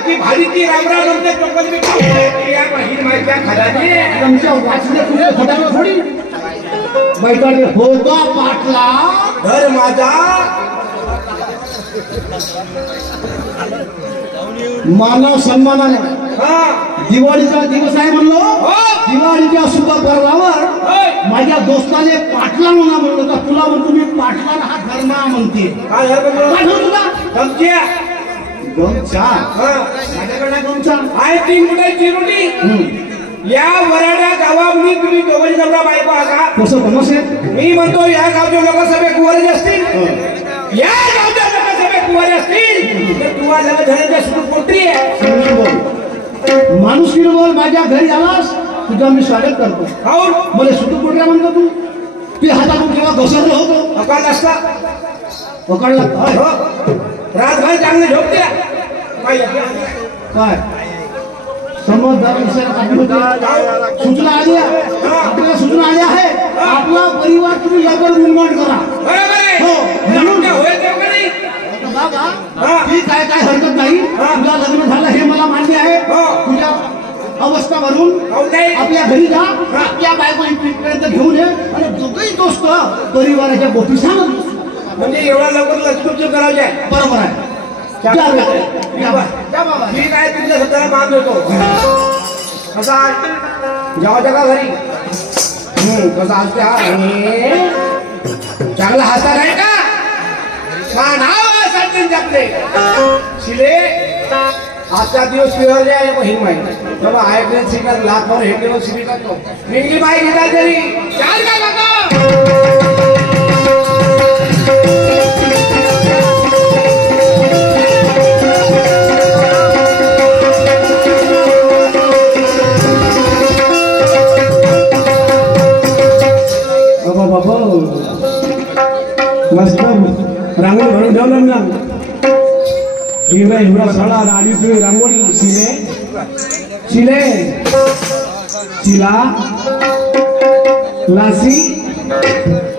की भारी ती रामराव नमते टोकन मी या बहीण माहिती खराने तुमच्या वाचले कुठे फटाके थोडी बैठाडे होता पाटला धर माझा मानव सन्मानाने दिवाळीचा दिवस आहे म्हणलो दिवाळीच्या शुभ पर्वावर माझ्या दोस्ताने पाटला म्हणलं होता तुला म्हणतो मी पाटला हा धर्मा म्हणते काय झालं तुला गमच्या गमचा माझ्याकडे गमचा आहे 3 फुटाची चिरुटी या वराड्या गावामध्ये तुम्ही दोघे नवरा बायको आहात कसं समस्या मी म्हणतो या गावचे लोक सगळे कुवारे असतील या गावच्या लोक सगळे कुवारे असतील तर तुम्हाला धनाच्या सुरू कोणती आहे माणूस की बोल माझ्या घरी आलास तुझा मी स्वागत करतो काऊन मला सुटू कुठल्या म्हणतो तू हातातून केव्हा घसरलो होतो अकाल असता पकडला हो रातभर चांगले झोपते काय समजदार सूचना आली आपल्याला सूचना आली आहे आपला परिवार तुम्ही लवकर निर्माण करा बरोबर आहे ती काय काय हरकत नाही तुझं लग्न झालं हे मला मान्य आहे तुझ्या अवस्था भरून आपल्या घरी जा आपल्या बायको इथपर्यंत घेऊन ये आणि दोघही दोस्त परिवाराच्या गोष्टी सांगत म्हणजे एवढा लवकर लक्ष्मी करायचे आहे बरोबर आहे मी काय तुमच्या स्वतःला मान देतो कसा जेव्हा का घरी कसा असते चांगला हसता नाही का आपले शिले आजचा दिवस फिरवले आहे बहीण माहिती बाबा ऐकण्यात शिकत लाखभर हे दिवस शिकत निघली माई घेता तरी चाल काय बाबा मस्त रांगोळी भरून ठेवलं ना हिरवा हिरवा सडा आली तुझी रांगोळी शिले शिला लासी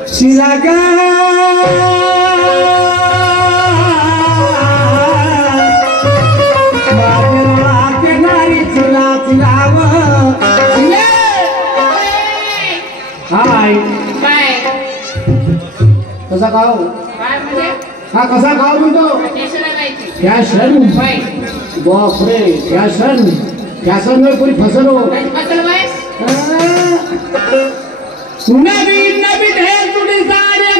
शिला गा नारी चिला चिलाव हाय कसा खाव हा कसा खाव म्हणतो फॅशन बापरे फॅशन में पूरी फसल हो नवीन नवीन है तुझी साड्या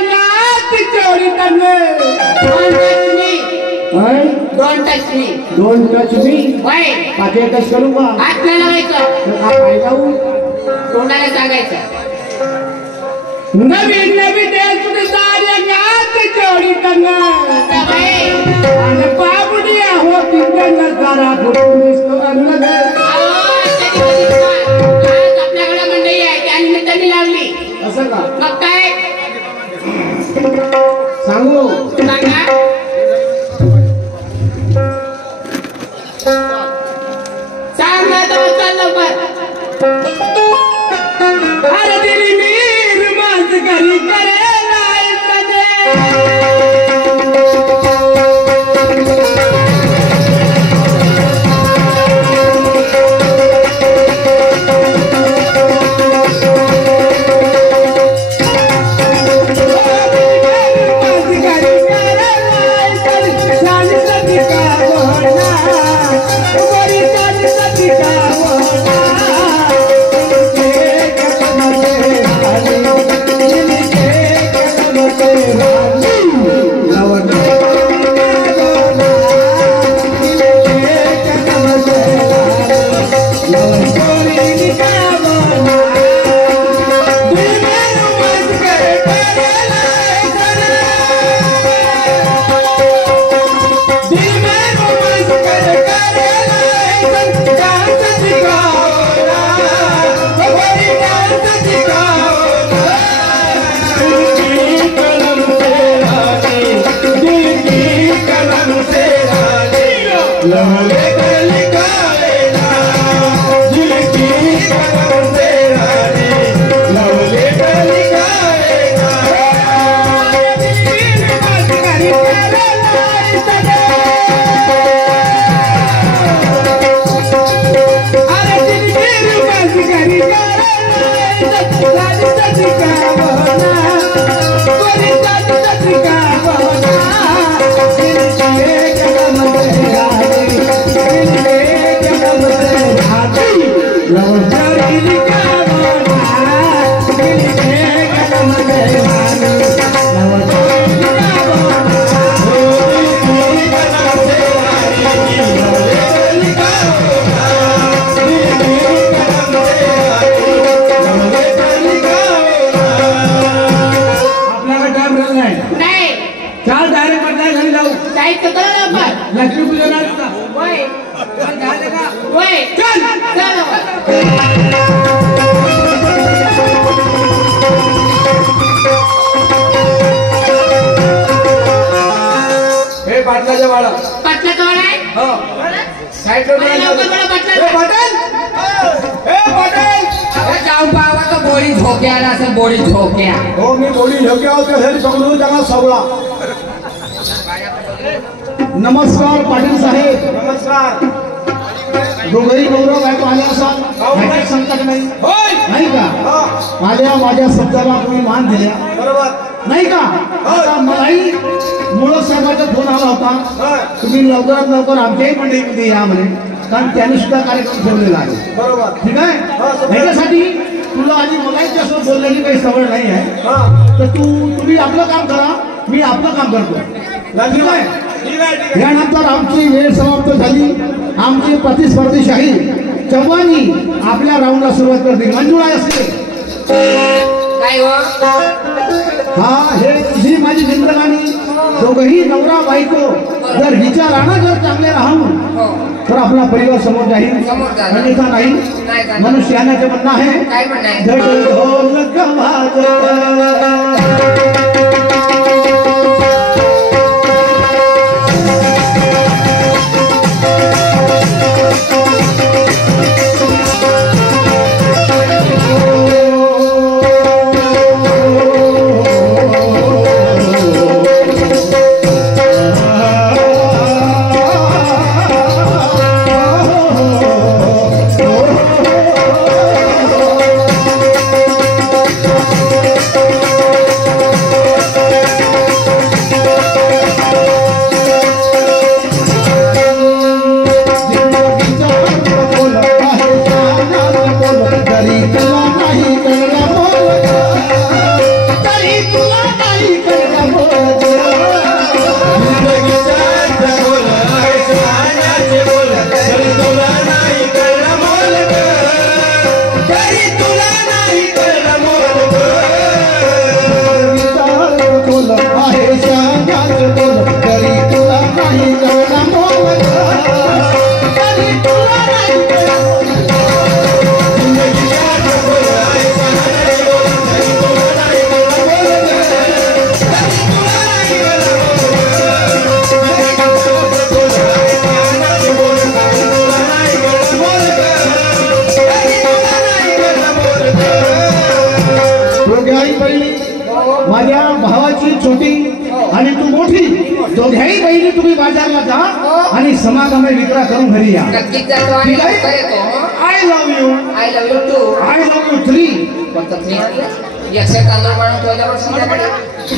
चोरी करने डोंट टच मी पाठी टच करू का हात नाही लावायचं हा पाय जाऊ तोंडाला सांगायचं नवीन नवीन है तुझी साड्या चोरी करने आणि पापडिया हो तिंगला जरा फोटो अन्न आपल्याकडे मंडळी आहे त्यांनी त्यांनी लावली असं का मग काय सांगू सांगा सांगा तर चल लवकर अरे दिली मीर माज घरी करे वय वय चल चल हे पाटलाच्या बाळा पटलं कवळ आहे हो साईड लवकर बोला, पाटला. जाऊ पावा तो बोडी झोक्याला असेल बोडी झोक्या हो मी बोली योग्य आहोत घरी पकडून त्यांना सवळा नमस्कार पाटील साहेब नमस्कार दोघही गौरव बायको आले असाल काही संकट नाही होय नाही का हो माझ्या शब्दाला तुम्ही मान दिल्या बरोबर नाही का आता मलाही मुळक साहेबांचा फोन आला होता होय तुम्ही लवकरात लवकर आमच्याही मंडळीमध्ये या म्हणे कारण त्यांनी सुद्धा कार्यक्रम ठेवलेला आहे बरोबर ठीक आहे ह्याच्यासाठी तुला आधी मलाही त्यासोबत बोलण्याची काही सवय नाही आहे हा तर तुम्ही आपलं काम करा मी आपलं काम करतो ठीक आहे ठीक आहे ठीक आहे यानंतर आमची वेळ समाप्त झाली आमची प्रतिस्पर्धी शाहीर चव्हाणी आपल्या राऊंडला सुरुवात करते मंजुळा असते काय हो हा हे तुझी माझी जिंदगानी दोघही नवरा बायको जर विचारानं जर चांगले राहून हो तर आपला परिवार समोर जाईल समोर जाणार. अन्यथा नाही नाही जाणार. मनुष्याचं म्हणणं आहे काय म्हणणं आहे धड ढोलक वाजत माझ्या भावाची छोटी आणि तू मोठी दोघ्याही बहिणी तुम्ही बाजारला जा आणि समागमे विक्रा करून घरी या नक्कीच जातो आणि लवकर येतो I love you I love you too I love you 3 कोणता थ्री आणलं एकशे तांदूळ म्हणून ठेवल्यावर संध्याकाळी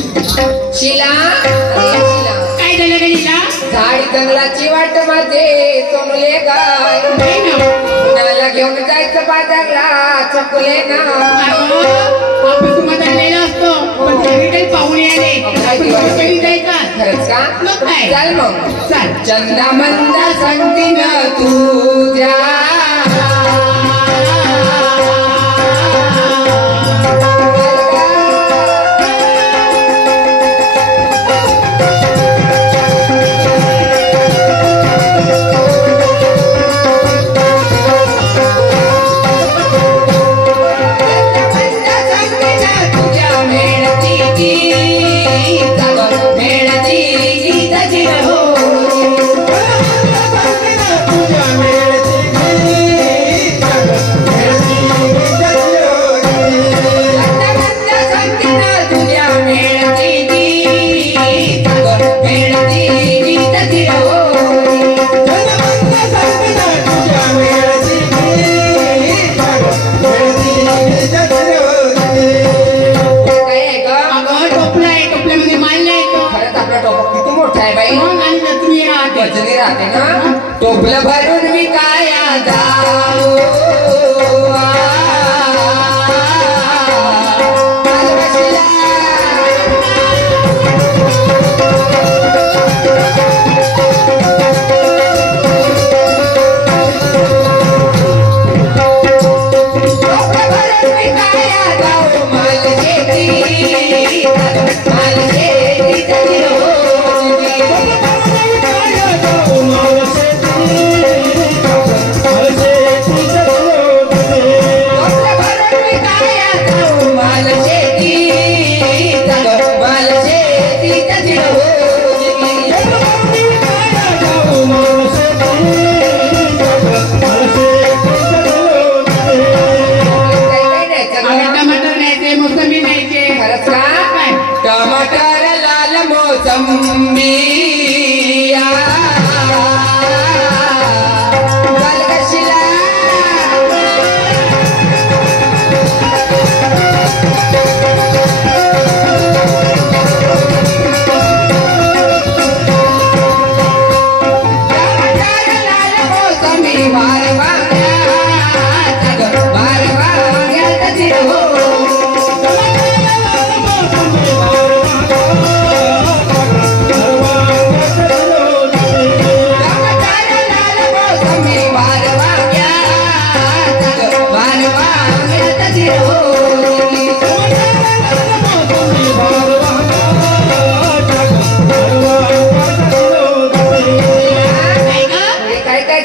शिला अरे शिला काय झालं गणिता झाडी जंगलाची वाट मध्ये चोमले गाय नाही ना कुणाला घेऊन जायचं बाजारला चकुले ना आपण तुम्हाला आलेला असतो पण घरी काही पाहुणे आले आपण घरी जायचा खरंच का मग काय? चाल मग चाल चंदा मंदा सांगती न तुझ्या राहते ना टोपलं भरून मी काय जाऊ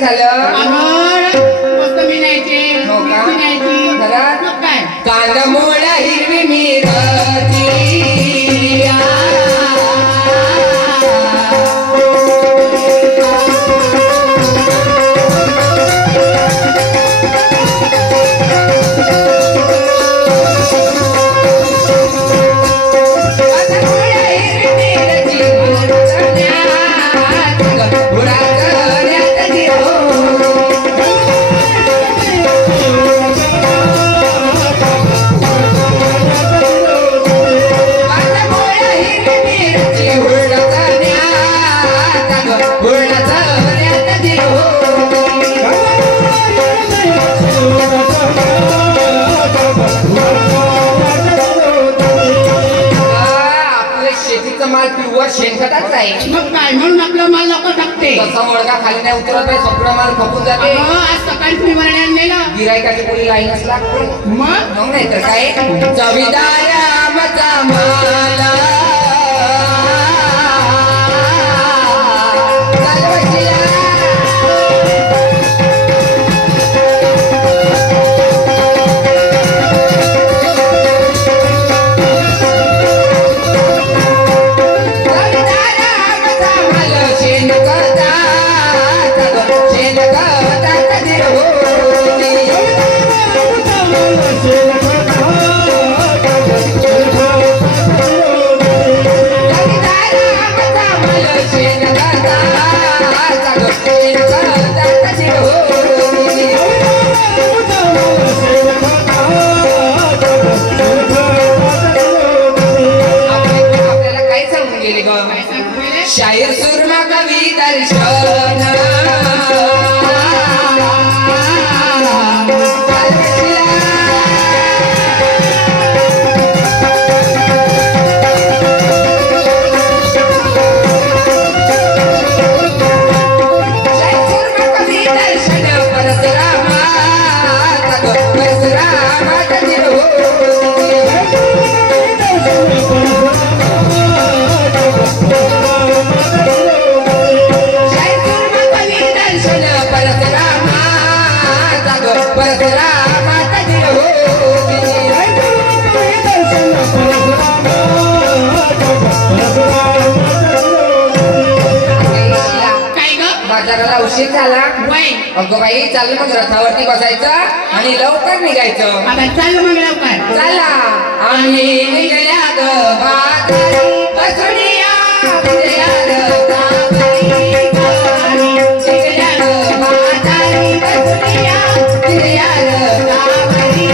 झालं अगं मस्त मी न्यायचे हो का? मिरची न्यायची चला. मग काय कांदमोळा हिरवी मिरची माल पिवळा शेणखताच आहे. मग काय म्हणून आपला माल लोक टाकते. तसा मुळगा खाली नाही उतरत आहे, सगळं माल खपून जाते. अगं, आज सकाळी तुम्ही मला आणलेलं गिरायकाची कोणी लाईनच लागते. मग मग नाही तर काय चवीदार आमचा माल शाहीर सुरमा कवी दर्शन बाजाराला उशीर झाला. अगं बाई चाल मग रथावरती बसायचं आणि लवकर निघायचं. आता चाल मग लवकर चला आम्ही निघाल्या ग बाजारी बसुनिया निघाल्या ग बाजारी निघाल्या ग बाजारी बसुनिया निघाल्या ग बाजारी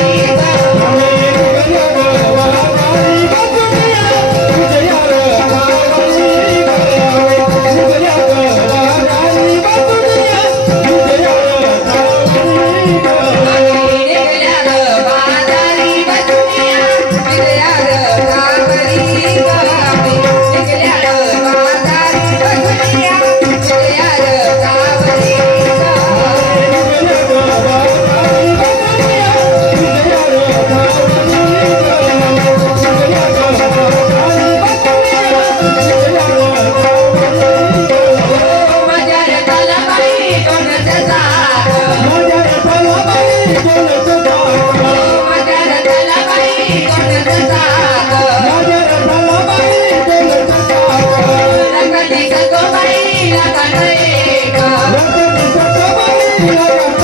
Yeah.